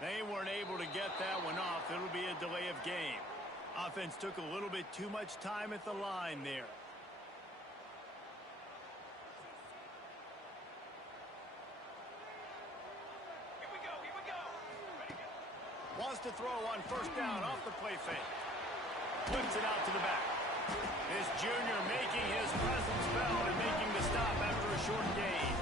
They weren't able to get that one off. It'll be a delay of game. Offense took a little bit too much time at the line there. Here we go. Ready, go. Wants to throw on first down off the play fake. Flips it out to the back. This junior making his presence felt and making the stop after a short gain.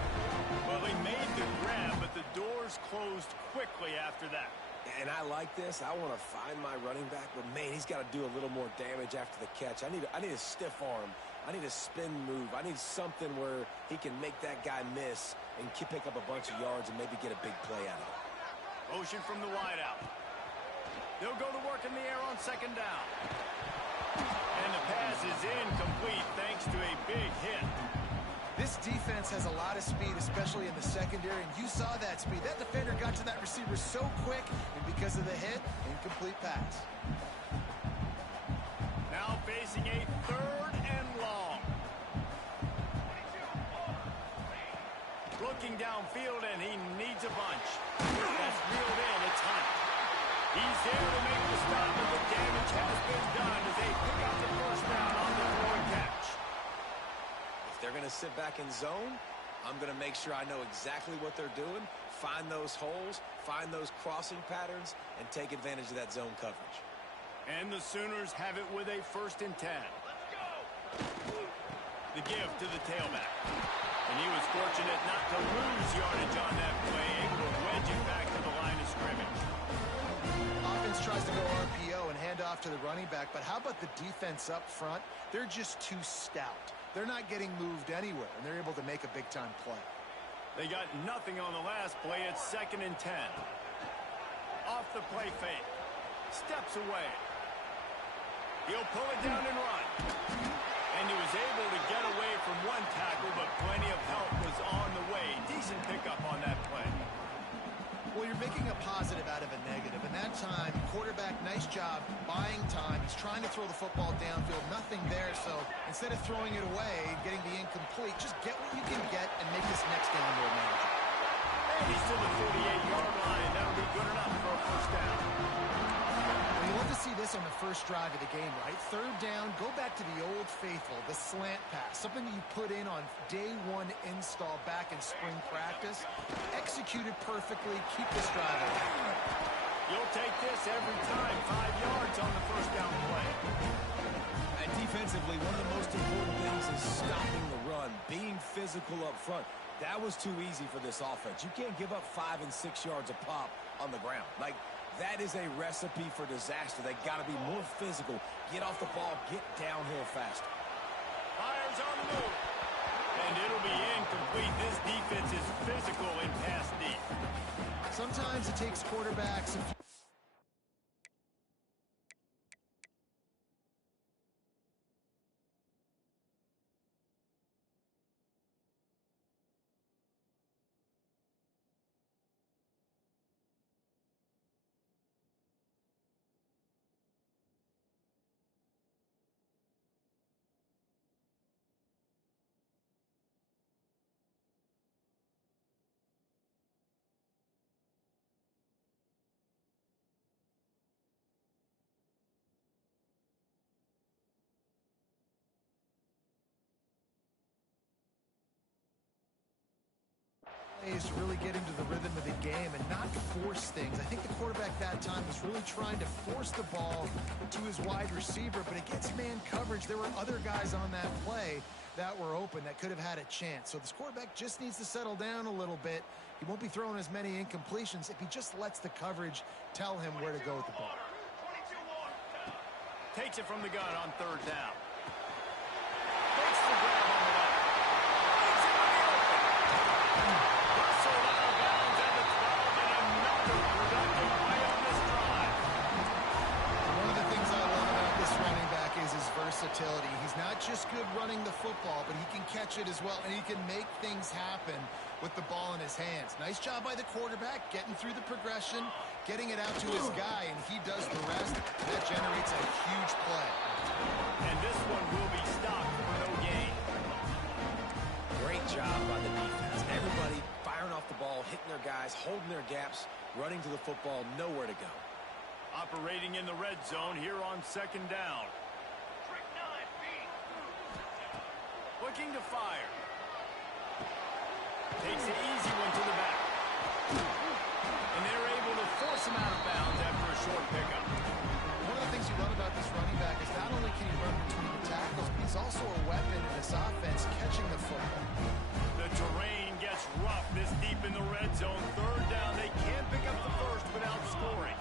Well, they made the grab, but the doors closed quickly after that. And I like this. I want to find my running back, but man, he's got to do a little more damage after the catch. I need a stiff arm. I need a spin move. I need something where he can make that guy miss and pick up a bunch of yards and maybe get a big play out of it. Motion from the wideout. They'll go to work in the air on second down. And the pass is incomplete thanks to a big hit. This defense has a lot of speed, especially in the secondary, and you saw that speed. That defender got to that receiver so quick, and because of the hit, incomplete pass. Now facing a third and long. Looking downfield, and he needs a bunch. That's reeled in. It's Hunt. He's there to make the stop, but the damage has been done as they pick up the first down on the throw and catch. If they're going to sit back in zone, I'm going to make sure I know exactly what they're doing, find those holes, find those crossing patterns, and take advantage of that zone coverage. And the Sooners have it with a 1st and 10. Let's go. The give to the tailback. And he was fortunate not to lose yardage on that play, able to wedge it back to the line of scrimmage. Offense tries to go RPO and hand off to the running back, but how about the defense up front? They're just too stout. They're not getting moved anywhere, and they're able to make a big-time play. They got nothing on the last play. It's 2nd and 10. Off the play fake. Steps away. He'll pull it down and run. And he was able to get away from one tackle, but plenty of help was on the way. Decent pickup on that play. Well, you're making a positive out of a negative. And that time, quarterback, nice job buying time. He's trying to throw the football downfield. Nothing there. So instead of throwing it away, getting the incomplete, just get what you can get and make this next down more manageable. And he's to the 48-yard line. That'll be good enough for a first down. Well, you love to see this on the first drive of the game, right? 3rd down, go back to the old faithful, the slant pass, something you put in on day 1 install back in spring practice. Executed perfectly, keep this drive alive. You'll take this every time. 5 yards on the first down play. And defensively, one of the most important things is stopping the run, being physical up front. That was too easy for this offense. You can't give up 5 and 6 yards a pop on the ground. Like, that is a recipe for disaster. They got to be more physical. Get off the ball. Get downhill faster. Fires on the move. And it'll be incomplete. This defense is physical in pass deep. Sometimes it takes quarterbacks a few plays to really get into the rhythm of the game and not force things. I think the quarterback that time was really trying to force the ball to his wide receiver, but against man coverage, there were other guys on that play that were open that could have had a chance. So this quarterback just needs to settle down a little bit. He won't be throwing as many incompletions if he just lets the coverage tell him where to go with the ball. Takes it from the gun on 3rd down. Takes the grab on the left. Leaves it wide open. Rustled out of bounds at the 12, and another productive play on this drive. One of the things I love about this running back is his versatility. He's not just good running the football, but he can catch it as well, and he can make things happen with the ball in his hands. Nice job by the quarterback, getting through the progression, getting it out to his guy, and he does the rest. That generates a huge play. And this one will be stopped for no gain. Great job by the defense. Everybody firing off the ball, hitting their guys, holding their gaps, running to the football, nowhere to go. Operating in the red zone here on second down. Trick 9, B. Looking to fire. Takes the easy one to the back. And they're able to force him out of bounds after a short pickup. One of the things you love about this running back is not only can he run between the tackles, but he's also a weapon in this offense catching the football. The terrain gets rough this deep in the red zone. Third down. They can't pick up the first without scoring.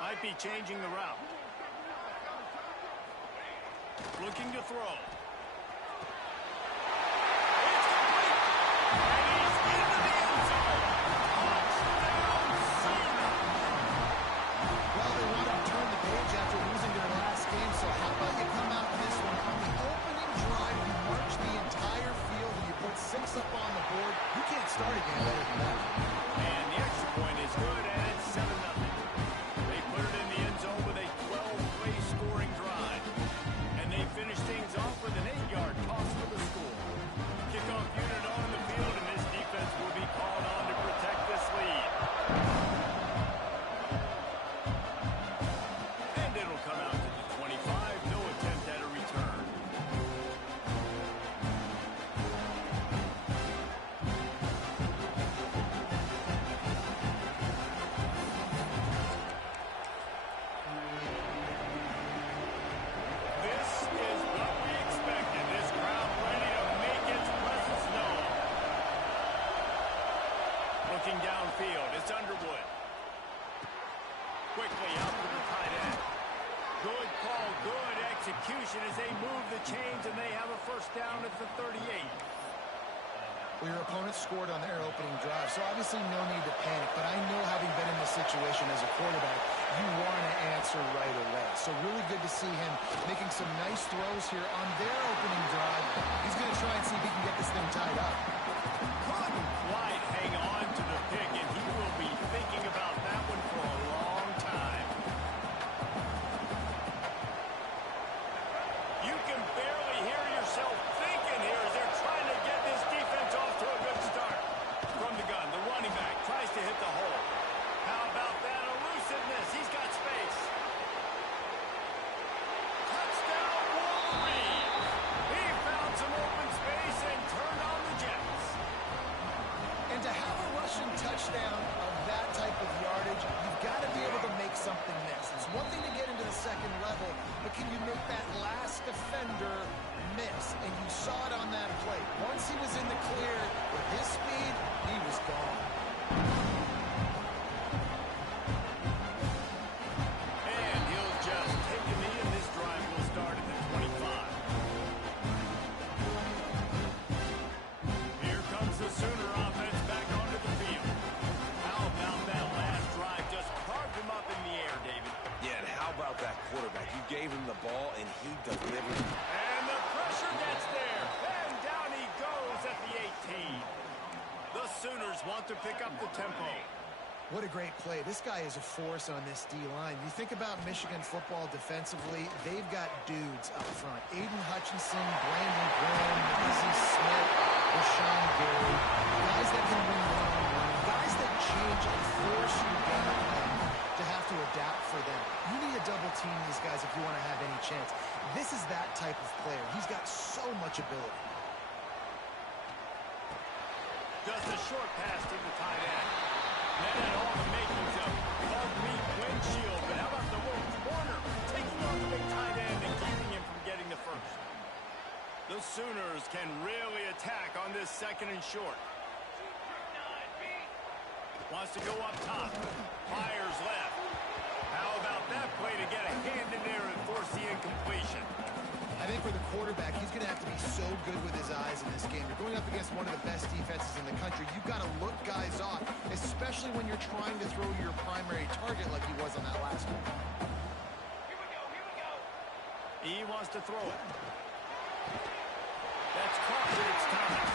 Might be changing the route. Looking to throw. It's complete. And he's into the end zone. Touchdown, Seaman. Well, they wanted to turn the page after losing their last game, so how about you come out this one? On the opening drive, you march the entire field and you put 6 up on the board. You can't start a game better than that. And the extra point is good, and it's 7-0. They put it in the end zone with a 12-play scoring drive. And they finish things off with an 8-yard toss for the score. Kickoff unit on the field, and this defense will be called on to protect this lead. And it'll come out to the 25. No attempt at a return. This is what we expected. This crowd ready to make its presence known. Looking downfield, it's Underwood. Quickly out to the tight end. Good call, good execution as they move the chains, and they have a first down at the 38. Well, your opponent scored on their opening drive, so obviously no need to panic. But I know, having been in this situation as a quarterback, you want to answer right away. So really good to see him making some nice throws here on their opening drive. He's going to try and see if he can get this thing tied up. Couldn't quite hang on to the pick, and he will be thinking about that one for a long time. You can barely hear yourself thinking here as they're trying to get this defense off to a good start. From the gun, the running back tries to hit the hole. How about that elusiveness? He's got space. Touchdown, Wolverine! He found some open space and turned on the Jets. And to have a rushing touchdown of that type of yardage, you've got to be able to make something miss. It's one thing to get into the second level, but can you make that last defender miss? And you saw it on that play. Once he was in the clear with his speed, he was gone. And he'll just take a knee, and this drive will start at the 25. Here comes the Sooner offense back onto the field. How about that last drive? Just carved him up in the air, David. Yeah, and how about that quarterback? You gave him the ball, and he delivered. And the pressure gets there. And down he goes at the 18. The Sooners want to pick up the tempo. What a great play. This guy is a force on this D-line. You think about Michigan football defensively, they've got dudes up front. Aiden Hutchinson, Brandon Graham, Izzy Smith, Rashawn Gary. Guys that can win one-on-one. Guys that change and force you down to have to adapt for them. You need to double team these guys if you want to have any chance. This is that type of player. He's got so much ability. Just a short pass to the tight end. That had all the makings of off-beat windshield. But how about the little corner taking on the big tight end and keeping him from getting the first? The Sooners can really attack on this second and short. Wants to go up top. Fires left. How about that play to get a hand in there and force the incompletion? I think for the quarterback, he's going to have to be so good with his eyes in this game. You're going up against one of the best defenses in the country. You've got to look guys off, especially when you're trying to throw your primary target like he was on that last one. Here we go, here we go. He wants to throw it. That's caught, and it's Thomas.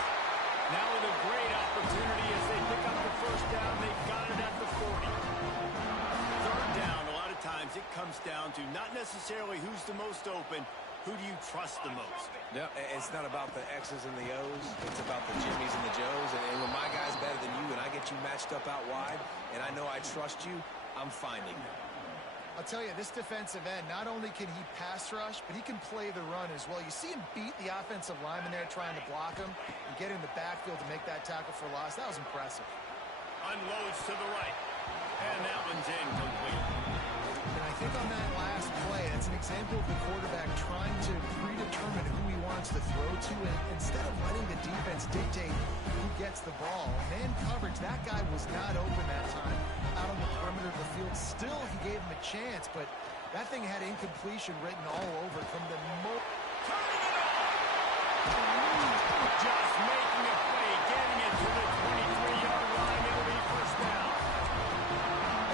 Now with a great opportunity as they pick up the first down. They've got it at the 40. Third down, a lot of times it comes down to not necessarily who's the most open, Who do you trust the most? Yeah, it's not about the X's and the O's. It's about the Jimmys and the Joes. And when my guy's better than you and I get you matched up out wide and I know I trust you, I'm finding them. I'll tell you, this defensive end, not only can he pass rush, but he can play the run as well. You see him beat the offensive lineman there trying to block him and get in the backfield to make that tackle for loss. That was impressive. Unloads to the right. And that one's incomplete. And I think on that last play, that's an example of the quarterback trying to predetermine who he wants to throw to, and instead of letting the defense dictate who gets the ball. Man coverage, that guy was not open that time out on the perimeter of the field. Still, he gave him a chance, but that thing had incompletion written all over it from the Turning it on! Just making a play, getting it to the 23-yard line. It'll be first down.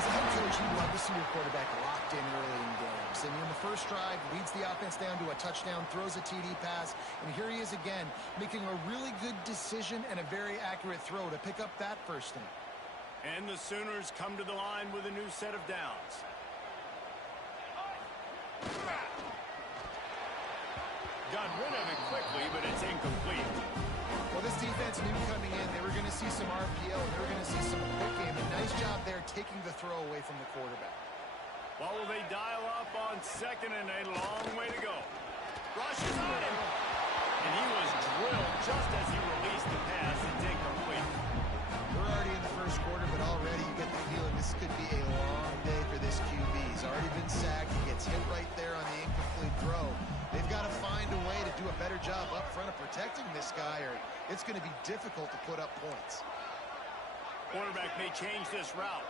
As a head coach, you love to see your quarterback locked in early in games. And in the first drive, leads the offense down to a touchdown, throws a TD pass, and here he is again, making a really good decision and a very accurate throw to pick up that first down. And the Sooners come to the line with a new set of downs. Got rid of it quickly, but it's incomplete. Well, this defense knew coming in they were going to see some RPO, and they were going to see some quick game. A nice job there taking the throw away from the quarterback. Well, will they dial up on second and a long way to go? Rushes on him. And he was drilled just as he released the pass. It's incomplete. We're already in the first quarter, but already you get the feeling this could be a long day for this QB. He's already been sacked. He gets hit right there on the incomplete throw. They've got to find a way to do a better job up front of protecting this guy, or it's going to be difficult to put up points. Quarterback may change this route.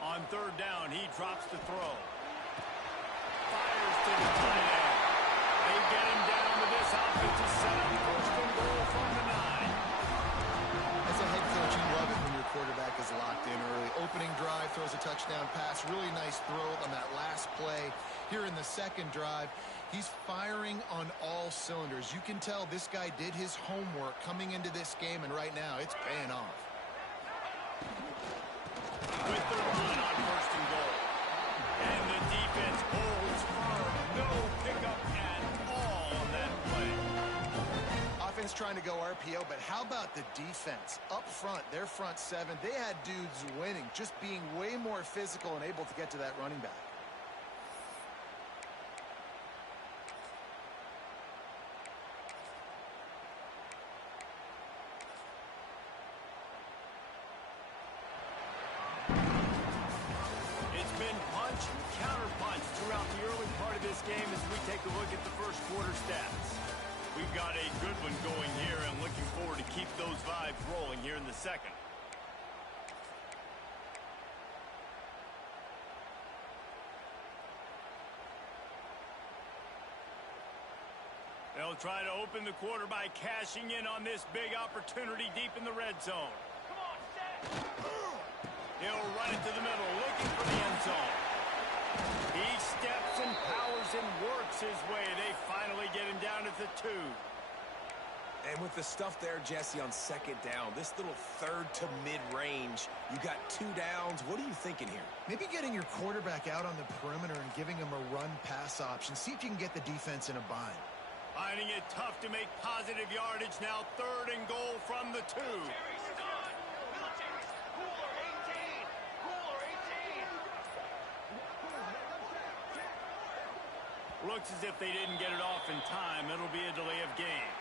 On third down, he drops the throw. Fires to the tight end. They get him down to this offensive setup. First and goal from the 9. As a head coach, you love it when your quarterback is locked in early. Opening drive, throws a touchdown pass. Really nice throw on that last play. Here in the second drive, he's firing on all cylinders. You can tell this guy did his homework coming into this game, and right now it's paying off. With the run on first and goal. And the defense holds firm. No pickup at all on that play. Offense trying to go RPO, but how about the defense? Up front, their front seven, they had dudes winning, just being way more physical and able to get to that running back. It's been punch, counter-punch throughout the early part of this game as we take a look at the first quarter stats. We've got a good one going here and looking forward to keep those vibes rolling here in the second. They'll try to open the quarter by cashing in on this big opportunity deep in the red zone. Come on, set. He'll run it to the middle, looking for the end zone. He steps and powers and works his way. They finally get him down at the 2. And with the stuff there, Jesse, on second down, this little third to mid-range, you got 2 downs. What are you thinking here? Maybe getting your quarterback out on the perimeter and giving him a run-pass option. See if you can get the defense in a bind. Finding it tough to make positive yardage now. Third and goal from the 2. Military's done. Military's cooler 18. Cooler 18. Looks as if they didn't get it off in time. It'll be a delay of game.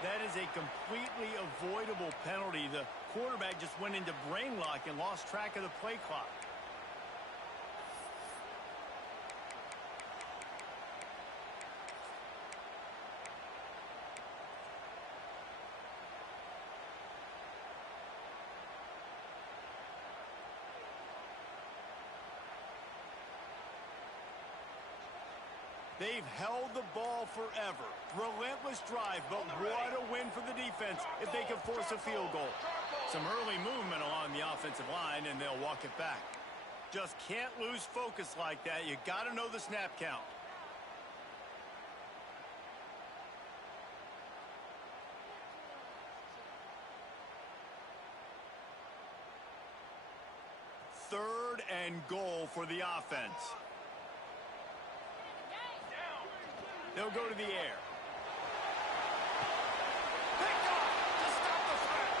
That is a completely avoidable penalty. The quarterback just went into brain lock and lost track of the play clock. They've held the ball forever. Relentless drive, but what a win for the defense if they can force a field goal. Some early movement along the offensive line, and they'll walk it back. Just can't lose focus like that. You got to know the snap count. Third and goal for the offense. They'll go to the air. Picked off to stop the threat.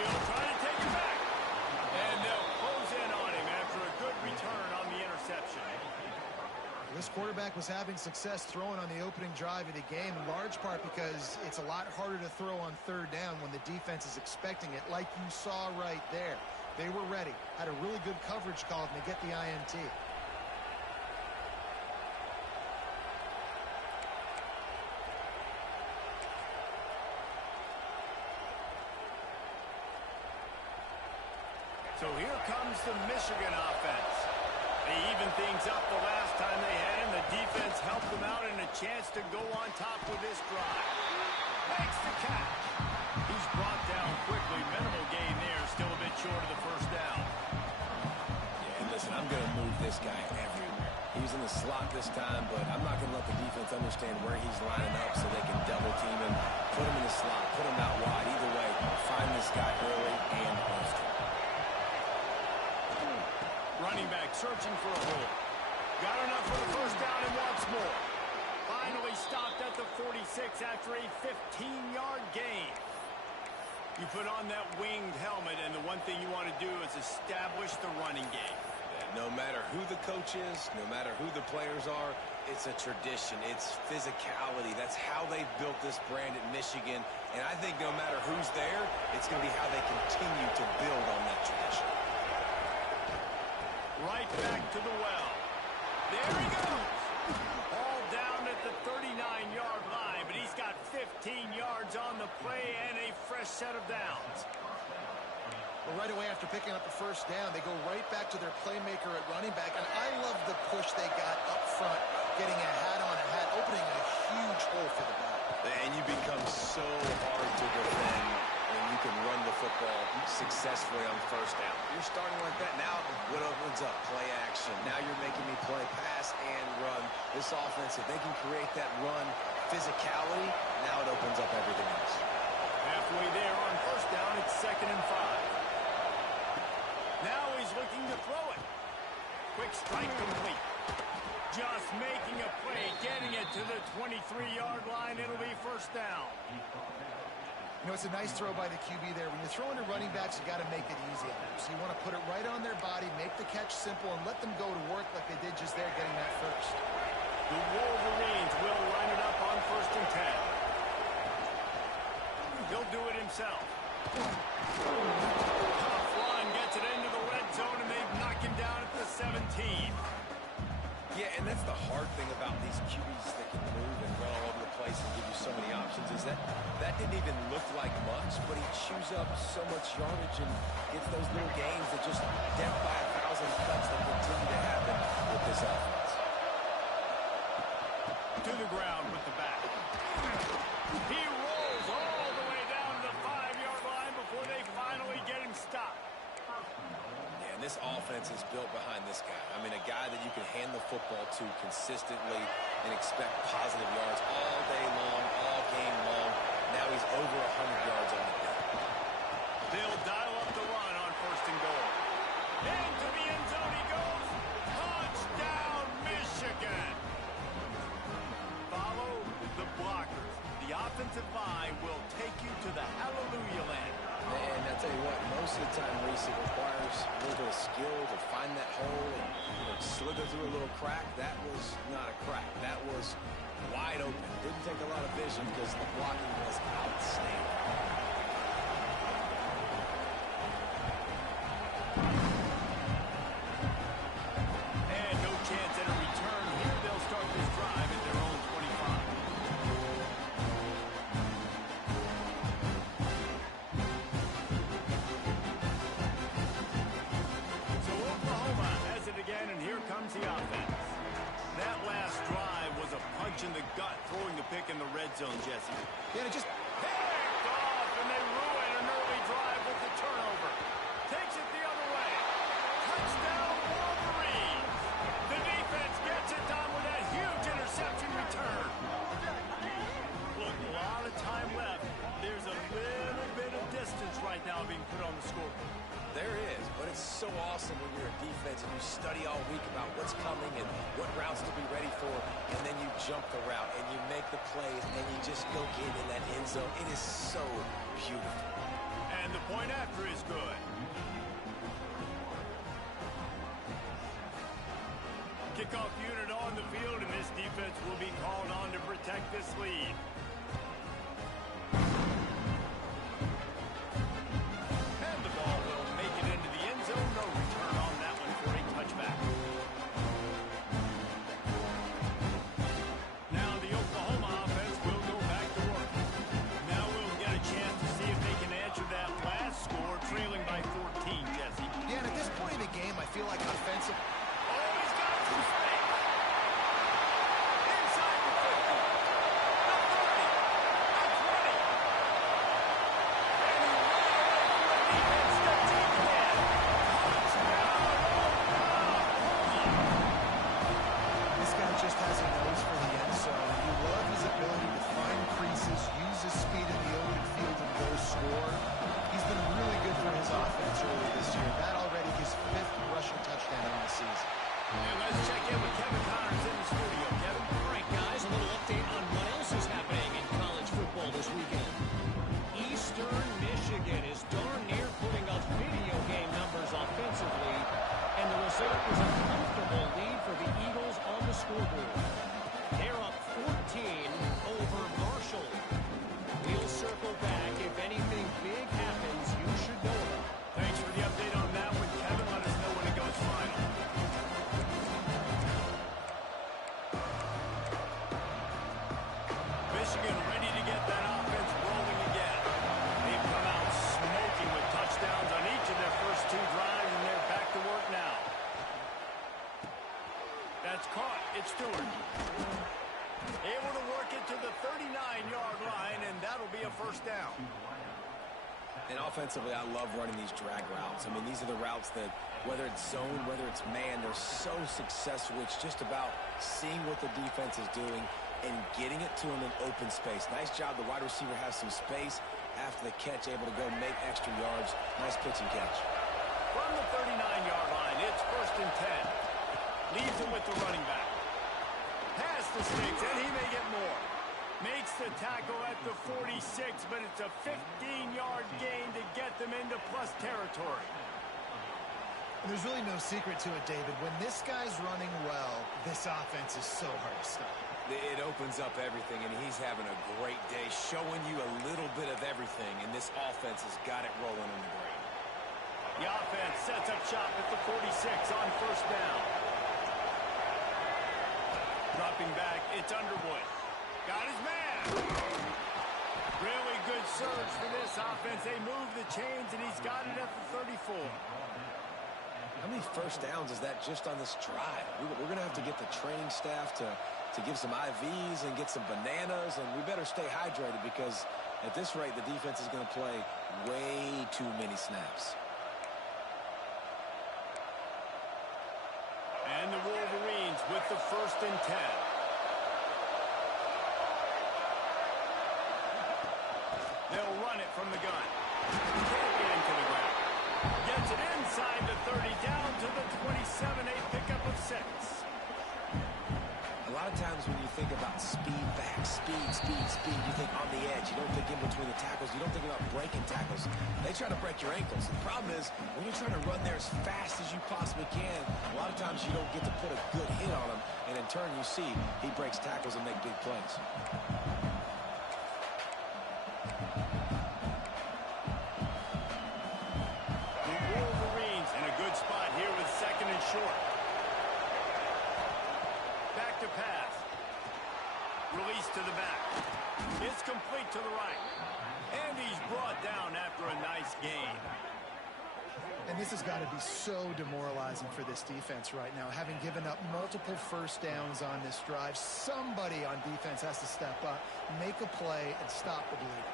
He'll try to take it back. And they'll close in on him after a good return on the interception. This quarterback was having success throwing on the opening drive of the game, in large part because it's a lot harder to throw on third down when the defense is expecting it, like you saw right there. They were ready, had a really good coverage call, and they get the INT. So here comes the Michigan offense. They evened things up the last time they had him. The defense helped them out and a chance to go on top with this drive. Makes the catch. He's brought down quickly. Minimal gain there. Still a bit short of the first down. Yeah, and listen, I'm going to move this guy everywhere. He's in the slot this time, but I'm not going to let the defense understand where he's lining up so they can double team him, put him in the slot, put him out wide. Either way, find this guy early and often. Running back searching for a hole. Got enough for the first down and wants more. Finally stopped at the 46 after a 15-yard gain. You put on that winged helmet, and the one thing you want to do is establish the running game. No matter who the coach is, no matter who the players are, it's a tradition. It's physicality. That's how they built this brand at Michigan. And I think no matter who's there, it's going to be how they continue to build on that tradition. Right back to the well. There he goes. All down at the 39-yard line, but he's got 15 yards on the play and a fresh set of downs. Well, right away after picking up the first down, they go right back to their playmaker at running back. And I love the push they got up front, getting a hat on a hat, opening a huge hole for the back. And you become so hard to defend when you can run the football successfully on first down. You're starting like that. Now what opens up? Play action. Now you're making me play pass and run. This offense, if they can create that run physicality, now it opens up everything else. Halfway there on first down, it's 2nd and 5. Now he's looking to throw it. Quick strike complete. Just making a play, getting it to the 23-yard line. It'll be first down. You know, it's a nice throw by the QB there. When you're throwing to running backs, you got to make it easy on them. So you want to put it right on their body, make the catch simple, and let them go to work like they did just there, getting that first. The Wolverines will line it up on 1st and 10. He'll do it himself. Tough run gets it into the red zone, and they've knocked him down at the 17. Yeah, and that's the hard thing about these QBs that can move and run all over the place and give you so many options is that didn't even look like much, but he chews up so much yardage and gets those little gains that just death by 1,000 cuts that continue to happen with this offense. To the ground with the back. He rolls all the way down to the 5-yard line before they finally get him stopped. And this offense is built behind this guy. I mean, a guy that you can hand the football to consistently and expect positive yards all day long, all game long. Now he's over 100 yards on the day. They'll dial up the run on 1st and goal. Into the end zone he goes. Touchdown, Michigan. Follow the blockers. The offensive line will take you to the hallelujah land. And I tell you what, most of the time, Reese, it requires a little bit of skill to find that hole and slither through a little crack. That was not a crack. That was wide open. Didn't take a lot of vision because the blocking was outstanding. And no chance at a return here. They'll start this drive at their own 25. And here comes the offense. That last drive was a punch in the gut, throwing the pick in the red zone, Jesse. Yeah, it just picked off, and they ruin an early drive with the turnover. Takes it the other way. Touchdown, Wolverines. The defense gets it done with that huge interception return. Look, a lot of time left. There's a little bit of distance right now being put on the scoreboard. There is, but But it's so awesome when you're a defense and you study all week about what's coming and what routes to be ready for, and then you jump the route and you make the plays and you just go get in that end zone. It is so beautiful. And the point after is good. Kickoff unit on the field, and this defense will be called on to protect this lead. And the ball will make it into the end zone. No return on that one for a touchback. Now the Oklahoma offense will go back to work. Now we'll get a chance to see if they can answer that last score, trailing by 14, Jesse. Yeah, and at this point in the game, I feel like offensive... It's Stewart. Able to work it to the 39-yard line, and that'll be a first down. And offensively, I love running these drag routes. I mean, these are the routes that, whether it's zone, whether it's man, they're so successful. It's just about seeing what the defense is doing and getting it to him in open space. Nice job. The wide receiver has some space after the catch, able to go make extra yards. Nice pitch and catch. From the 39-yard line, it's first and 10. Leaves him with the running back. Pass to Sticks, and he may get more. Makes the tackle at the 46, but it's a 15-yard gain to get them into plus territory. There's really no secret to it, David. When this guy's running well, this offense is so hard to stop. It opens up everything, and he's having a great day, showing you a little bit of everything, and this offense has got it rolling in the green. The offense sets up shop at the 46 on first down. Dropping back, it's Underwood. Got his man. Really good surge for this offense. They move the chains, and he's got it at the 34. How many first downs is that just on this drive? We're going to have to get the training staff to give some IVs and get some bananas, and we better stay hydrated because at this rate, the defense is going to play way too many snaps. And the Wolverines with the first and 10. They'll run it from the gun. Can't get into the ground. Gets it inside the 30, down to the 27, a pickup of 6. A lot of times when you think about speed back, speed, you think on the edge. You don't think in between the tackles. You don't think about breaking tackles. They try to break your ankles. The problem is when you're trying to run there as fast as you possibly can, a lot of times you don't get to put a good hit on him. And in turn, you see he breaks tackles and make big plays. The Wolverines in a good spot here with second and short. Back to pass. Release to the back. It's complete to the right. And he's brought down after a nice gain. And this has got to be so demoralizing for this defense right now. Having given up multiple first downs on this drive, somebody on defense has to step up, make a play, and stop the bleed.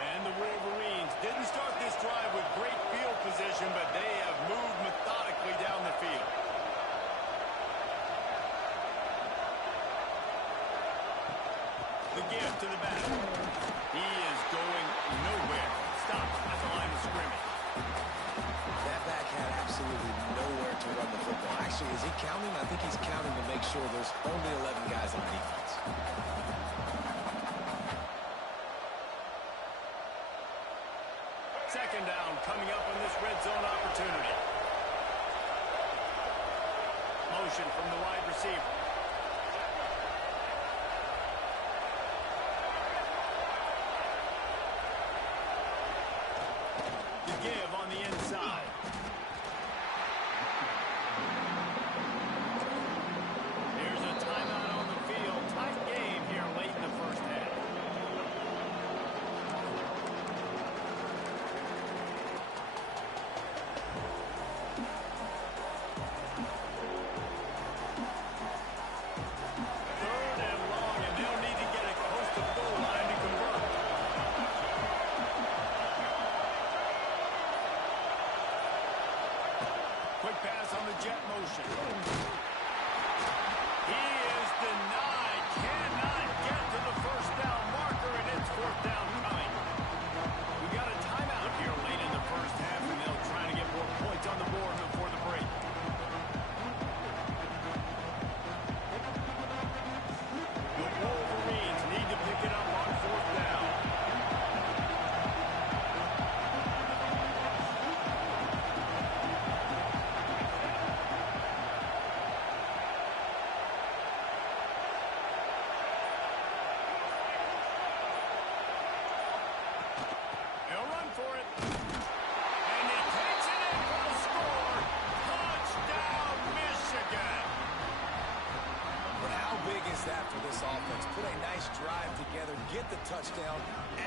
And the Wolverines didn't start this drive with great field position, but they have moved methodically down the field. The give to the back. He is going nowhere. Stops at the line of scrimmage. That back had absolutely nowhere to run the football. Actually, is he counting? I think he's counting to make sure there's only 11 guys on defense. Second down coming up on this red zone opportunity. Motion from the wide receiver. The give on the inside. Here's a timeout on the field. Tight game here late in the first half. Third and long, and they'll need to get it close to the goal line to convert. Quick pass on the jet motion. He is denied. Cannot get to the first down marker, and it's fourth down coming. We got a timeout here late in the first half, and they'll try to get more points on the board before the break. The Wolverines need to pick it up on fourth down. They'll run for it. And he takes it in for the score. Touchdown, Michigan. But how big is that for this offense? Put a nice drive together, get the touchdown,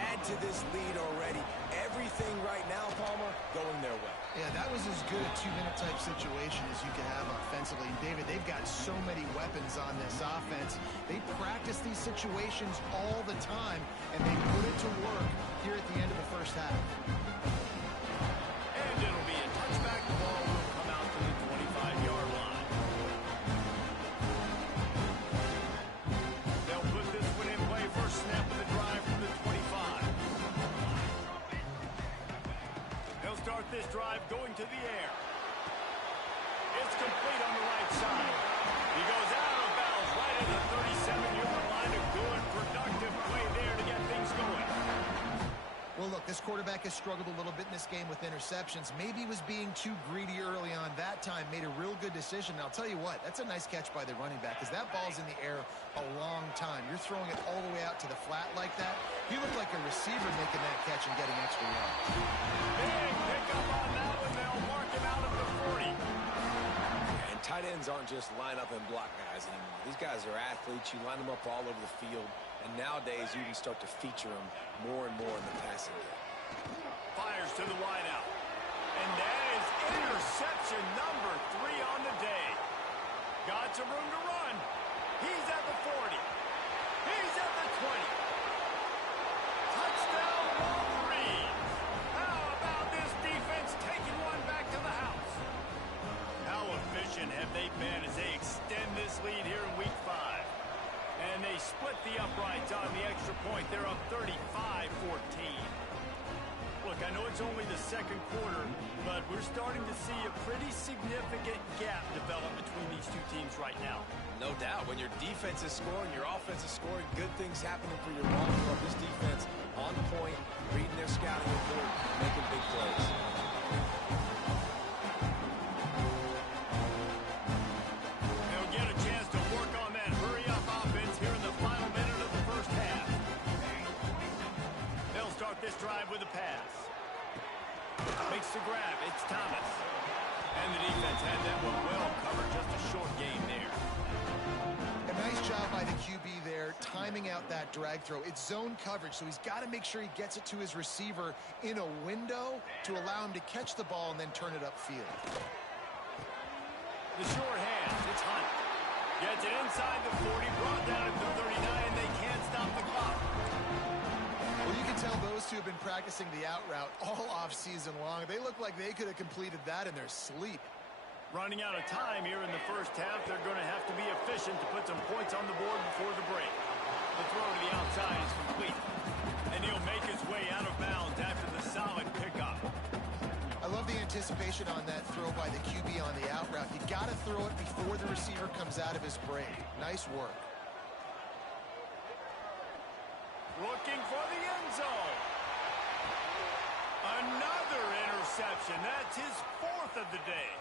add to this lead already. Everything right now, Palmer, going their way. Yeah, that was as good a two-minute type situation as you can have offensively. And David, they've got so many weapons on this offense. They practice these situations all the time, and they put it to work here at the end of the first half. And it'll be a touchback. The ball will come out to the 25-yard line. They'll put this one in play. First snap of the drive from the 25. They'll start this drive going to the air. It's complete on the right side. He goes out of bounds right at the 37-yard line. A good, productive play there to get things going. Well, look, this quarterback has struggled a little bit in this game with interceptions. Maybe he was being too greedy early on. That time made a real good decision. And I'll tell you what, that's a nice catch by the running back because that ball's in the air a long time. You're throwing it all the way out to the flat like that. He looked like a receiver making that catch and getting extra yards. Big pickup on that one. They'll mark him out of the 40. And tight ends aren't just line up and block guys anymore. These guys are athletes. You line them up all over the field. And nowadays, you can start to feature them more and more in the passing game. Fires to the wideout. And that is interception number 3 on the day. Got some room to run. He's at the 40. He's at the 20. Touchdown, Wolverines. How about this defense taking one back to the house? How efficient have they been as they extend this lead here in week 5? And they split the uprights on the extra point. They're up 35-14. Look, I know it's only the second quarter, but we're starting to see a pretty significant gap develop between these two teams right now. No doubt. When your defense is scoring, your offense is scoring, good things happening for your ball club. This defense on point, reading their scouting report, making big plays. They'll get a chance to work on that hurry-up offense here in the final minute of the first half. They'll start this drive with a pass. Makes the grab. It's Thomas. And the defense had that one well covered. Just a short game there. A nice job by the QB there, timing out that drag throw. It's zone coverage, so he's got to make sure he gets it to his receiver in a window to allow him to catch the ball and then turn it upfield. The short hand. It's Hunt. Gets it inside the 40, brought down at the 39, and they can't stop the clock. Well, you can tell those two have been practicing the out route all off-season long. They look like they could have completed that in their sleep. Running out of time here in the first half. They're going to have to be efficient to put some points on the board before the break. The throw to the outside anticipation on that throw by the QB on the out route. You got to throw it before the receiver comes out of his break. Nice work. Looking for the end zone. Another interception. That's his 4th of the day.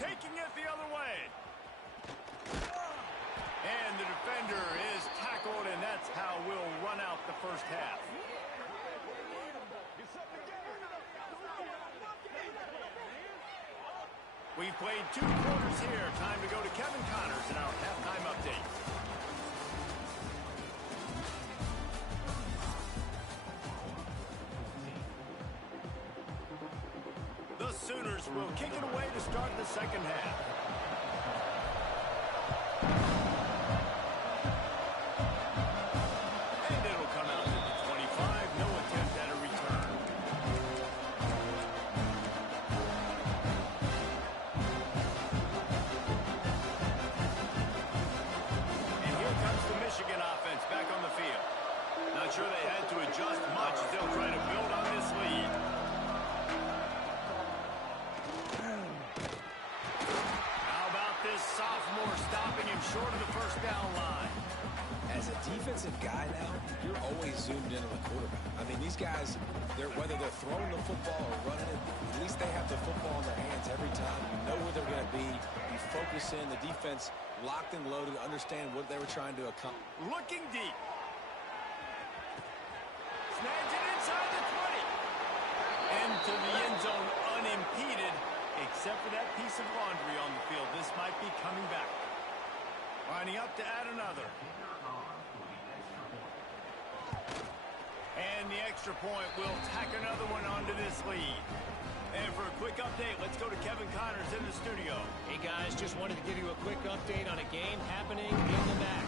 Taking it the other way. And the defender is tackled, and that's how we'll run out the first half. We've played 2 quarters here. Time to go to Kevin Connors in our halftime update. The Sooners will kick it away to start the second half. And it'll come out to the 25. No attempt at a return. And here comes the Michigan offense back on the field. Not sure they had to adjust much as they'll try to build on this lead. Sophomore stopping him short of the first down line. As a defensive guy now, you're always zoomed in on the quarterback. I mean, these guys, whether they're throwing the football or running it, at least they have the football in their hands every time. You know where they're going to be. You focus in. The defense locked and loaded, understand what they were trying to accomplish. Looking deep. Snags it inside the 20. Into the end zone unimpeded. Except for that piece of laundry on the field, this might be coming back. Lining up to add another. And the extra point will tack another one onto this lead. And for a quick update, let's go to Kevin Connors in the studio. Hey guys, just wanted to give you a quick update on a game happening in the MAC.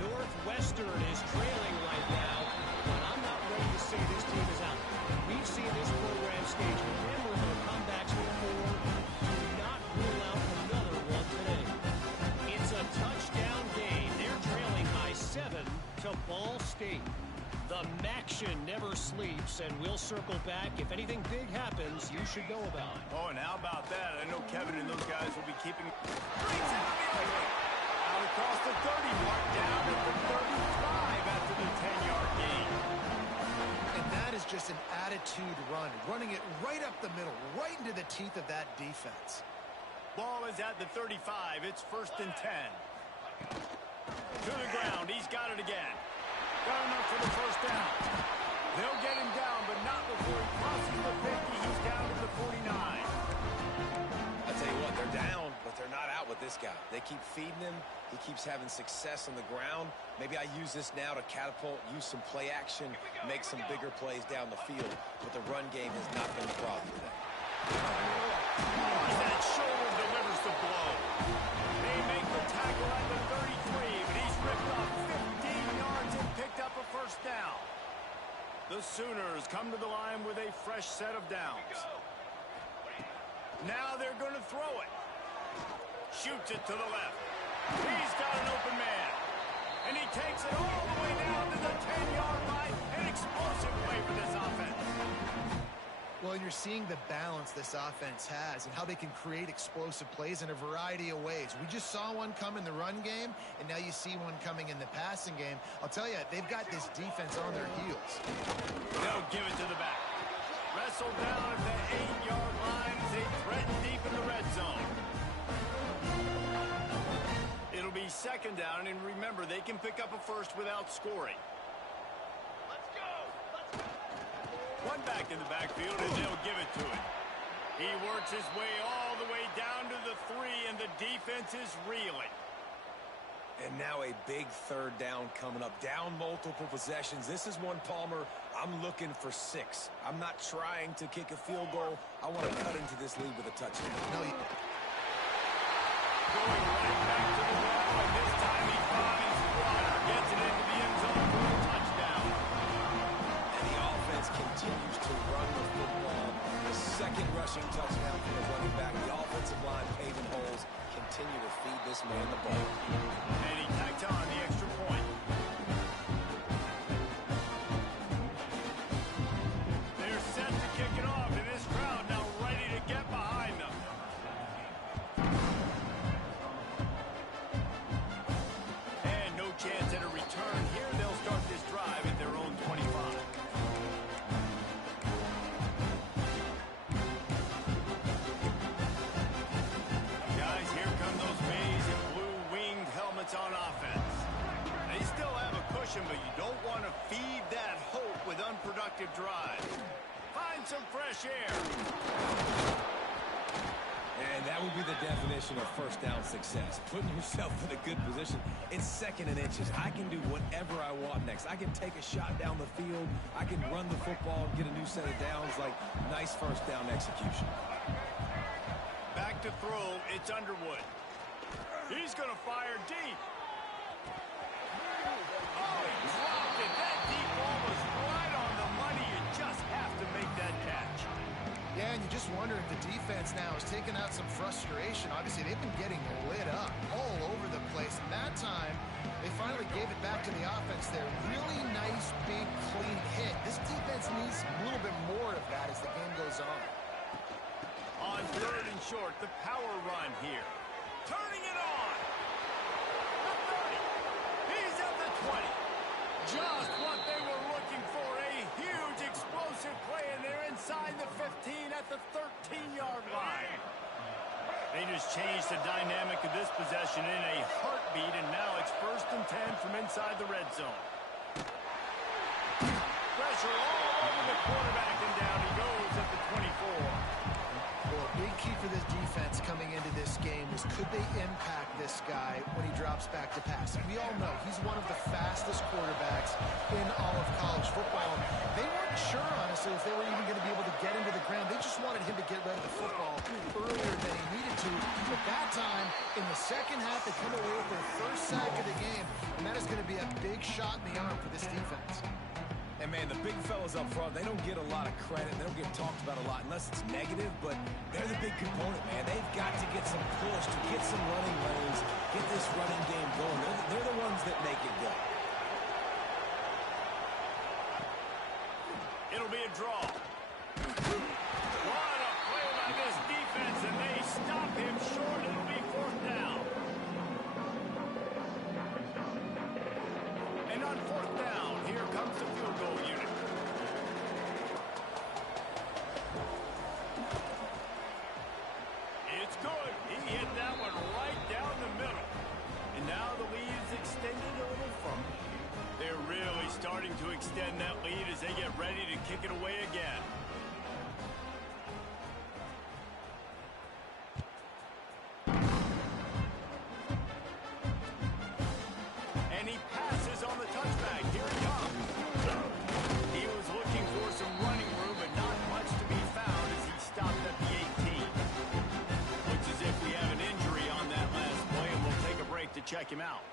Northwestern is trailing right now, but I'm not ready to say this team is out. We've seen this program stage numerous comebacks before. Do not rule out another one today. It's a touchdown game. They're trailing by 7 to Ball State. The Maction never sleeps, and we'll circle back. If anything big happens, you should know about it. Oh, and how about that? I know Kevin and those guys will be keeping... Out across the 30, mark down at the 35 after the 10-yard gain. And that is just an attitude run, running it right up the middle, right into the teeth of that defense. Ball is at the 35. It's 1st and 10. To the ground. He's got it again. Got enough for the first down. They'll get him down, but not before he crosses the 50. He's down to the 49. I tell you what, they're down, but they're not out with this guy. They keep feeding him. He keeps having success on the ground. Maybe I use this now to catapult, use some play action, make some bigger plays down the field. But the run game has not been the problem today. That shoulder delivers the blow. They make the tackle at the 33, but he's ripped off 15 yards and picked up a first down. The Sooners come to the line with a fresh set of downs. Now they're going to throw it. Shoots it to the left. He's got an open man. And he takes it all the way down to the 10-yard line. An explosive play for this offense. Well, and you're seeing the balance this offense has and how they can create explosive plays in a variety of ways. We just saw one come in the run game, and now you see one coming in the passing game. I'll tell you, they've got this defense on their heels. They'll give it to the back. Wrestled down at the 8-yard line as they threaten deep in the red zone. It'll be 2nd down, and remember, they can pick up a first without scoring. Let's go! One back in the backfield, and they'll give it to him. He works his way all the way down to the 3, and the defense is reeling. And now a big 3rd down coming up. Down multiple possessions. This is one, Palmer, I'm looking for 6. I'm not trying to kick a field goal. I want to cut into this lead with a touchdown. No, Going right back to the wall, and this time he finds Water. Gets it into the end zone for a touchdown. And the offense continues to run the football. The 2nd rushing touchdown for the running back. The offensive line paving holes. Continue to feed this man the ball. And he tacked on the extra point. They're set to kick it off, and this crowd now possession, but you don't want to feed that hope with unproductive drives. Find some fresh air. And that would be the definition of first down success. Putting yourself in a good position. It's 2nd and inches. I can do whatever I want next. I can take a shot down the field. I can run the football and get a new set of downs. Like, nice first down execution. Back to throw. It's Underwood. He's going to fire deep. Oh, he dropped it. That deep ball was right on the money. You just have to make that catch. Yeah, and you just wonder if the defense now is taking out some frustration. Obviously, they've been getting lit up all over the place. And that time, they finally gave it back to the offense there. Really nice, big, clean hit. This defense needs a little bit more of that as the game goes on. On 3rd and short, the power run here. Turning it on. The 30. He's at the 20. Just what they were looking for. A huge explosive play, and they're inside the 15 at the 13-yard line. They just changed the dynamic of this possession in a heartbeat, and now it's 1st and 10 from inside the red zone. Pressure all over the quarterback, and down he goes at the 24. Well, a big key for this defense coming into this game was could they impact this guy when he drops back to pass? And we all know he's one of the fastest quarterbacks in all of college football. They weren't sure, honestly, if they were even going to be able to get into the ground. They just wanted him to get rid of the football earlier than he needed to. But that time, in the second half, they come away with their first sack of the game, and that is going to be a big shot in the arm for this defense. And, man, the big fellas up front, they don't get a lot of credit. They don't get talked about a lot unless it's negative, but they're the big component, man. They've got to get some push, to get some running lanes, get this running game going. They're the ones that make it go. It'll be a draw. What a play by this defense, and they stop him short. It'll be 4th down. And on 4th down, here comes the field goal unit. It's good. He hit that one right down the middle. And now the lead is extended a little further. They're really starting to extend that lead as they get ready to kick it away again. And he passes on the touchback. Here he comes. He was looking for some running room, but not much to be found as he stopped at the 18. Looks as if we have an injury on that last play, and we'll take a break to check him out.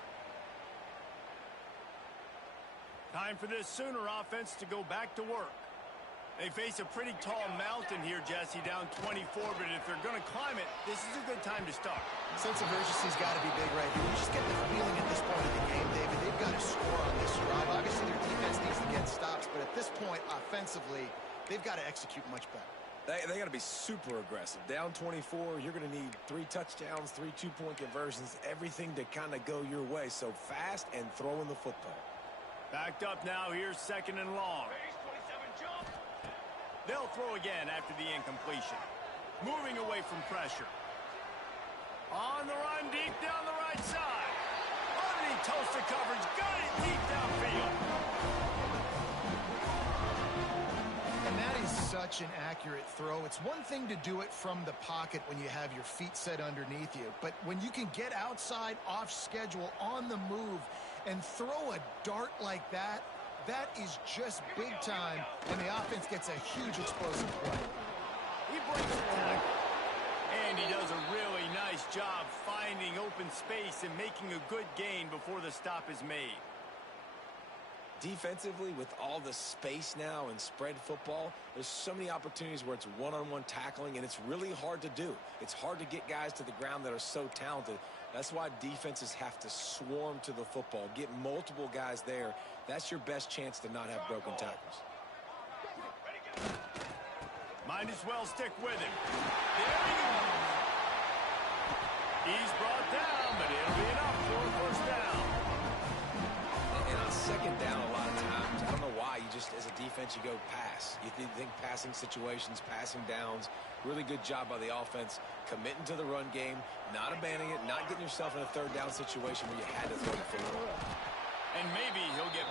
Time for this Sooner offense to go back to work. They face a pretty tall mountain here, Jesse, down 24, but if they're going to climb it, this is a good time to start. Sense of urgency's got to be big right here. You just get the feeling at this point of the game, David, they've got to score on this drive. Obviously, their defense needs to get stops, but at this point, offensively, they've got to execute much better. They got to be super aggressive. Down 24, you're going to need 3 touchdowns, 3 two-point conversions, everything to kind of go your way. So fast and throwing the football. Backed up now. Here's 2nd and long. They'll throw again after the incompletion. Moving away from pressure. On the run, deep down the right side. Underneath toasted coverage. Got it deep downfield. And that is such an accurate throw. It's one thing to do it from the pocket when you have your feet set underneath you, but when you can get outside, off schedule, on the move, and throw a dart like that, that is just big time, and the offense gets a huge explosive play. He breaks the tackle. And he does a really nice job finding open space and making a good gain before the stop is made. Defensively, with all the space now and spread football, there's so many opportunities where it's one-on-one tackling, and it's really hard to do. It's hard to get guys to the ground that are so talented. That's why defenses have to swarm to the football, get multiple guys there. That's your best chance to not have broken tackles. Might as well stick with him. There he goes. He's brought down, but it'll be enough for a 1st down. And on 2nd down, a lot of times, I don't know why, you just, as a defense, you go pass. You think passing situations, passing downs. Really good job by the offense, committing to the run game, not abandoning it, not getting yourself in a 3rd down situation where you had to throw the football. And maybe he'll get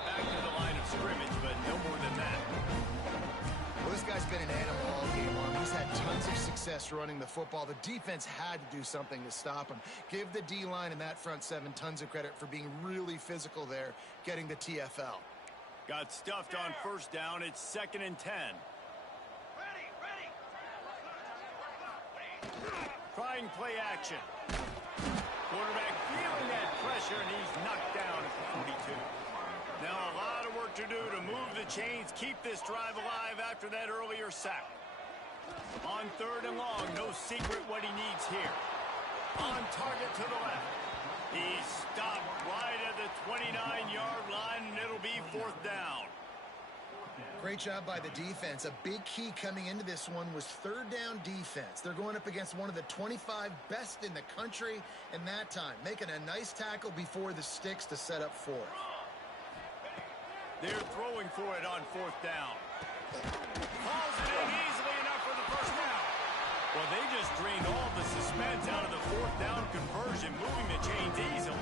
guy's been an animal all game long. He's had tons of success running the football. The defense had to do something to stop him. Give the D-line and that front seven tons of credit for being really physical there, getting the TFL. Got stuffed on first down. It's 2nd and 10. Ready. Trying play action. Quarterback feeling that pressure, and he's knocked down at the 42. Now a lot of work to do to move the chains, keep this drive alive after that earlier sack. On 3rd and long, no secret what he needs here. On target to the left. He's stopped right at the 29-yard line, and it'll be 4th down. Great job by the defense. A big key coming into this one was 3rd down defense. They're going up against one of the 25 best in the country in that time, making a nice tackle before the sticks to set up 4th. They're throwing for it on 4th down. Hauls it in easily enough for the first down. Well, they just drained all the suspense out of the 4th down conversion, moving the chains easily.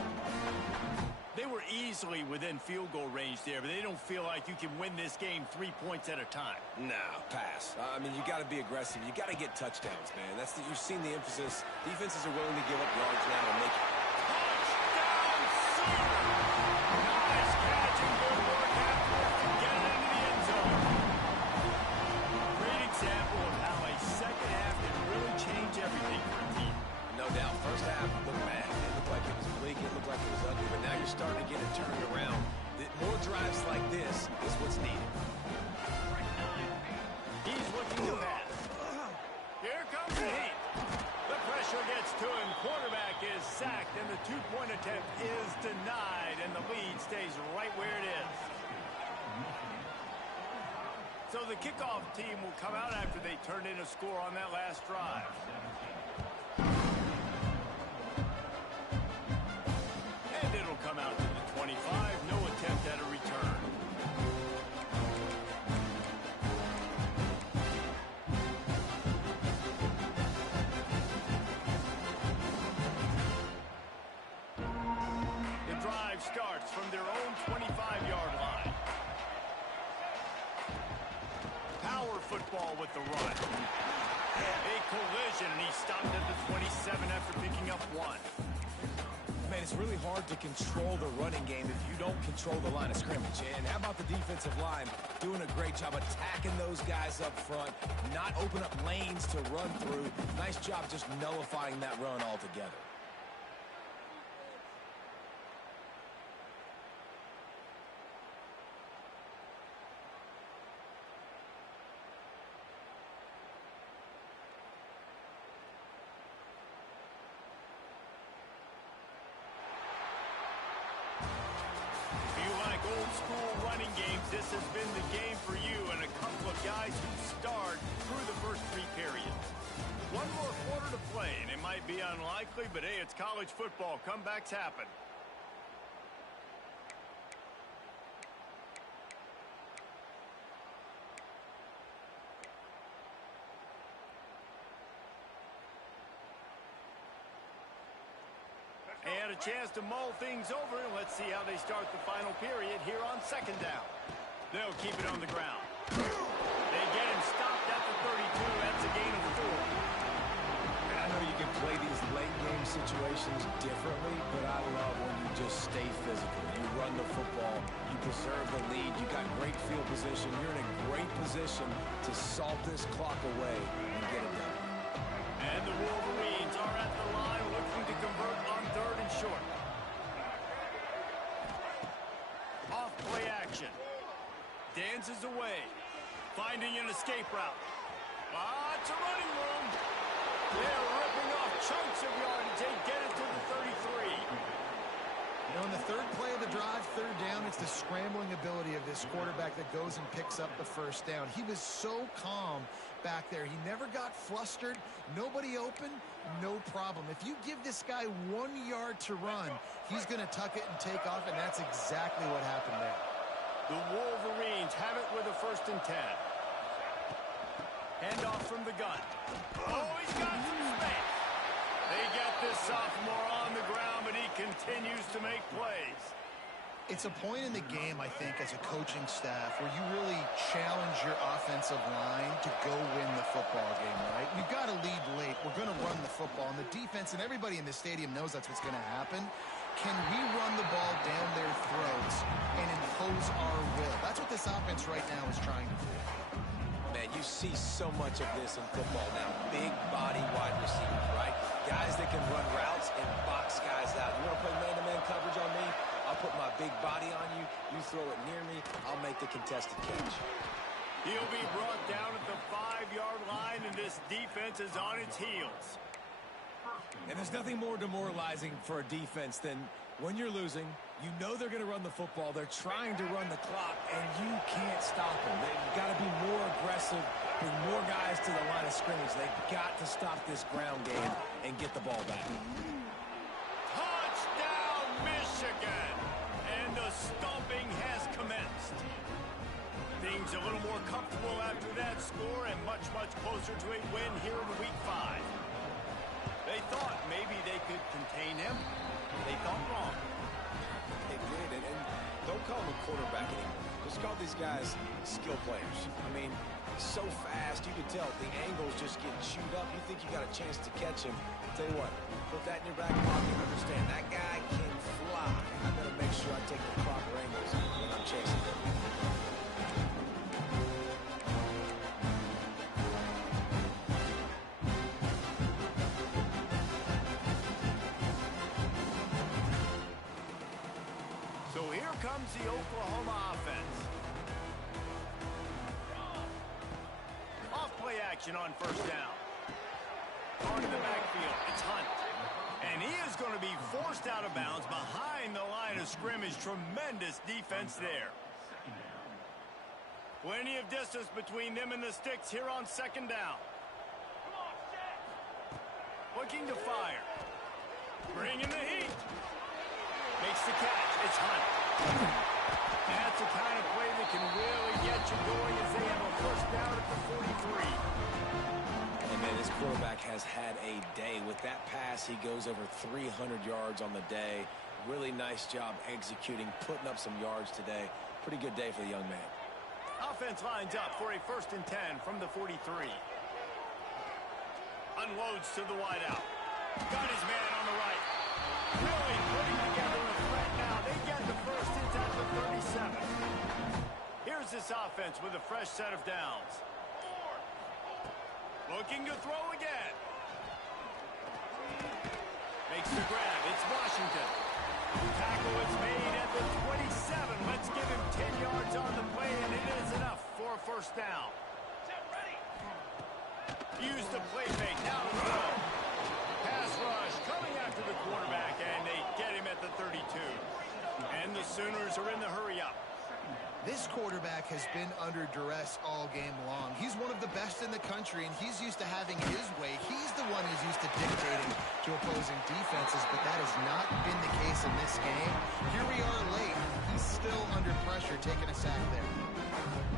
They were easily within field goal range there, but they don't feel like you can win this game 3 points at a time. No, pass. I mean, you got to be aggressive. You got to get touchdowns, man. You've seen the emphasis. Defenses are willing to give up yards now to make it. Touchdown, Sooner! Nice catch and good work afterwards to get it into the end zone. Great example of how a second half can really change everything for a team. No doubt. First half looked bad. It looked like it was bleak. It looked like it was ugly. But now you're starting to get it turned around. More drives like this is what's needed. He's looking to pass. Here comes the heat. The pressure gets to him. Quarterback is sacked, and the two-point attempt is denied, and the lead stays right where it is. So the kickoff team will come out after they turn in a score on that last drive. And it'll come out to the 25. No attempt at a return. The drive starts from their own 25-yard line. Power football with the run. A collision, and he stopped at the 27 after picking up 1. Man, it's really hard to control the running game if you don't control the line of scrimmage. And how about the defensive line doing a great job attacking those guys up front, not open up lanes to run through. Nice job just nullifying that run altogether. Old-school running games, this has been the game for you and a couple of guys who starred through the first 3 periods. One more quarter to play, and it might be unlikely, but hey, it's college football. Comebacks happen. And a chance to mull things over, and let's see how they start the final period here on 2nd down. They'll keep it on the ground. They get him stopped at the 32. That's a gain of 4. And I know you can play these late-game situations differently, but I love when you just stay physical. You run the football. You preserve the lead. You got great field position. You're in a great position to salt this clock away and get it done. And the Wolverines are at the line looking to convert on 3rd and short. Off play action. Dances away. Finding an escape route. Lots of running room. They're ripping off chunks of yardage. They get it to the 33. You know, in the 3rd play of the drive, 3rd down, it's the scrambling ability of this quarterback that goes and picks up the first down. He was so calm back there. He never got flustered. Nobody open, no problem. If you give this guy 1 yard to run, he's going to tuck it and take off, and that's exactly what happened there. The Wolverines have it with a 1st and 10. Handoff from the gun. Oh, he's got some space. They get this sophomore on the ground, but he continues to make plays. It's a point in the game, I think, as a coaching staff where you really challenge your offensive line to go win the football game, right? We've got to lead late. We're going to run the football. And the defense and everybody in the stadium knows that's what's going to happen. Can we run the ball down their throats and impose our will? That's what this offense right now is trying to do. Man, you see so much of this in football now. Big body wide receivers, right? Guys that can run routes and box guys out. You want to play man-to-man coverage on me? I'll put my big body on you. You throw it near me. I'll make the contested catch. He'll be brought down at the 5-yard line, and this defense is on its heels. And there's nothing more demoralizing for a defense than when you're losing, you know they're going to run the football. They're trying to run the clock, and you can't stop them. They've got to be more aggressive, bring more guys to the line of scrimmage. They've got to stop this ground game and get the ball back. Touchdown, Michigan! And the stomping has commenced. Things a little more comfortable after that score and much, much closer to a win here in Week 5. They thought maybe they could contain him. They thought wrong. They did, and don't call him a quarterback anymore. Just call these guys skill players. I mean, he's so fast, you can tell the angle's just getting chewed up. You think you got a chance to catch him. Tell you what, put that in your back pocket and understand that guy can fly. I better make sure I take the proper angles when I'm chasing him. So here comes the Oklahoma offense. Off play action on first down. On to the backfield, it's Hunt. And he is going to be forced out of bounds behind the line of scrimmage. Tremendous defense there. Plenty of distance between them and the sticks here on second down. Looking to fire. Bringing the heat. Makes the catch. It's Hunt. That's the kind of play that can really get you going as they have a first down at the 43. And man, this quarterback has had a day. With that pass, he goes over 300 yards on the day. Really nice job executing, putting up some yards today. Pretty good day for the young man. Offense lines up for a 1st and 10 from the 43. Unloads to the wideout. Got his man on the right. Really putting together a threat now. They get the first. It's at the 37. Here's this offense with a fresh set of downs. Looking to throw again. Makes the grab. It's Washington. Tackle is made at the 27. Let's give him 10 yards on the play, and it is enough for a first down. Use the play fake. Now to throw. Pass rush coming after the quarterback, and they get him at the 32. And the Sooners are in the hurry-up. This quarterback has been under duress all game long. He's one of the best in the country, and he's used to having his way. He's the one who's used to dictating to opposing defenses, but that has not been the case in this game. Here we are late. He's still under pressure, taking a sack there.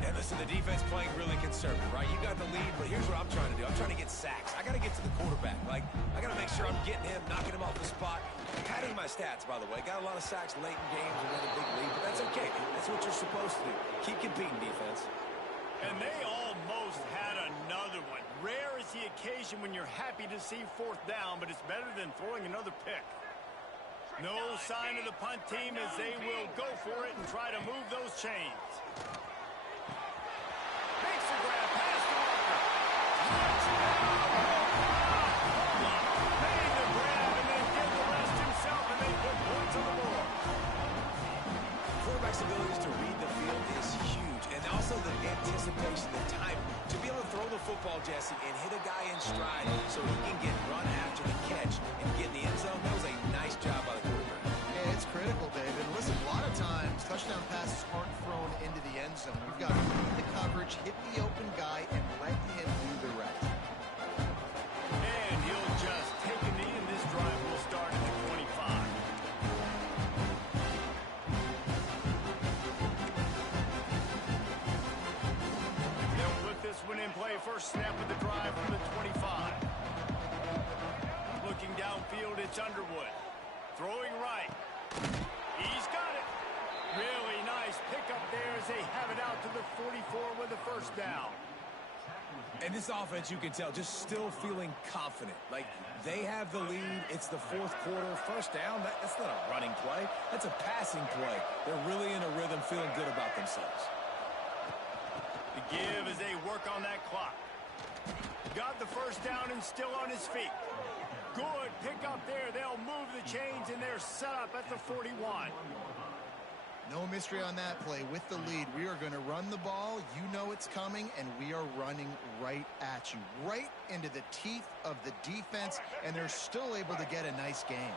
And listen, the defense playing really conservative, right? You got the lead, but here's what I'm trying to do. I'm trying to get sacks. I got to get to the quarterback. Like, I got to make sure I'm getting him, knocking him off the spot. Padding my stats, by the way. Got a lot of sacks late in games and then a big lead, but that's okay. That's what you're supposed to do. Keep competing, defense. And they almost had another one. Rare is the occasion when you're happy to see 4th down, but it's better than throwing another pick. No sign of the punt team as they will go for it and try to move those chains. Makes the grab, pass to Walker. Touchdown, Oklahoma! Made the grab and then did the rest himself, and they put points on the board. Quarterback's abilities to read the field is huge, and also the anticipation, the time to be able to throw the football, Jesse, and hit a guy in stride so he can get run after the catch and get in the end zone. That was a nice job by the quarterback. Yeah, it's critical, David. Listen, a lot of times touchdown passes aren't thrown into the end zone. We've got to read the coverage, hit the open guy, and let him do the rest. And he'll just take a knee, and this drive will start at the 25. They'll put this one in play. First snap of the drive from the 25. Looking downfield, it's Underwood. Throwing right. He's got it. pickup there as they have it out to the 44 with a first down. And this offense, you can tell, just still feeling confident. Like, they have the lead. It's the fourth quarter. First down, that's not a running play. That's a passing play. They're really in a rhythm, feeling good about themselves. The give as they work on that clock. Got the first down and still on his feet. Good pick up there. They'll move the chains, and they're set up at the 41. No mystery on that play. With the lead, we are going to run the ball. You know it's coming, and we are running right at you, right into the teeth of the defense, and they're still able to get a nice game.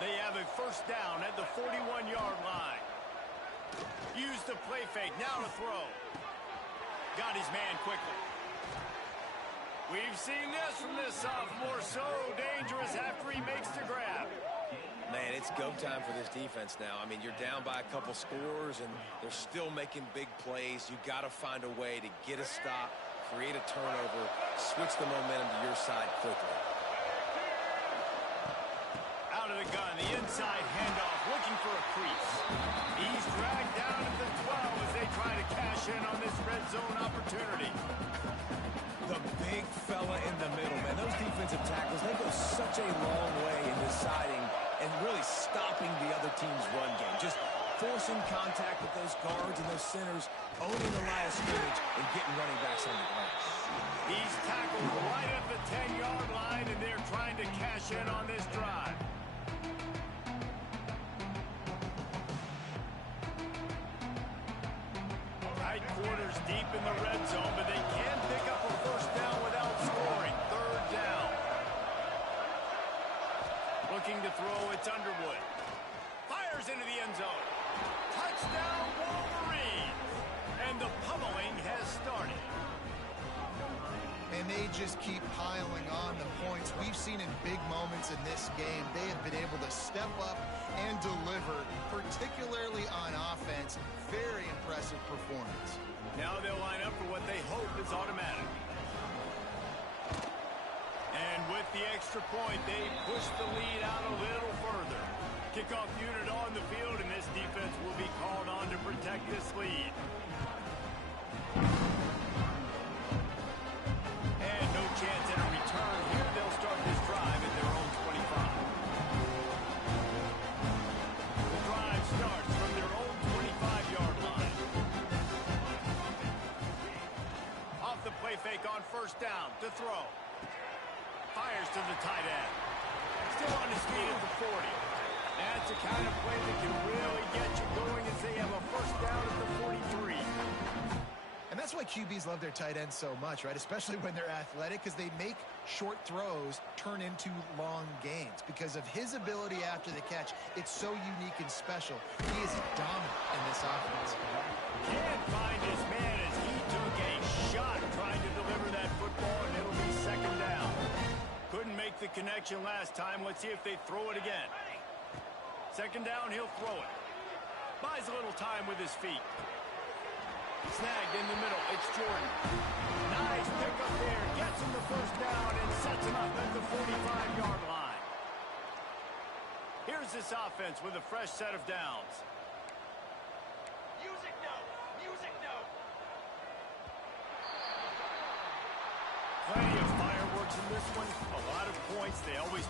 They have a first down at the 41-yard line. Use the play fake. Now to throw. Got his man quickly. We've seen this from this sophomore. So dangerous after he makes the grab. Man, it's go time for this defense now. I mean, you're down by a couple scores, and they're still making big plays. You got to find a way to get a stop, create a turnover, switch the momentum to your side quickly. Out of the gun, the inside handoff, looking for a crease. He's dragged down at the 12 as they try to cash in on this red zone opportunity. The big fella in the middle, man. Those defensive tackles, they go such a long way in deciding and really stopping the other team's run game. Just forcing contact with those guards and those centers, owning the line of scrimmage, and getting running backs on the ground. He's tackled right at the 10-yard line, and they're trying to cash in on this drive. Tight quarters deep in the red zone, but they can pick up a first down without scoring. Third down. Looking to throw, it's Underwood. Fires into the end zone. Touchdown, Wolverines! And the pummeling has started. And they just keep piling on the points. We've seen in big moments in this game, they have been able to step up and deliver, particularly on offense. Very impressive performance. Now they'll line up for what they hope is automatic. And with the extra point, they push the lead out a little further. Kickoff unit on the field, and this defense will be called on to protect this lead. And no chance at a return here. They'll start this drive at their own 25. The drive starts from their own 25-yard line. Off the play fake on first down to throw. Fires to the tight end. Still on his feet at the 40. That's the kind of play that can really get you going as they have a first down at the 43. And that's why QBs love their tight ends so much, right? Especially when they're athletic, because they make short throws turn into long gains. Because of his ability after the catch, it's so unique and special. He is dominant in this offense. Can't find his man as he took a shot trying to deliver that football, and it'll be second down. Couldn't make the connection last time. Let's see if they throw it again. Second down, he'll throw it. Buys a little time with his feet. Snagged in the middle. It's Jordan. Nice pickup there. Gets him the first down and sets him up at the 45-yard line. Here's this offense with a fresh set of downs. Music note. Music note. Plenty of fireworks in this one. A lot of points. They always...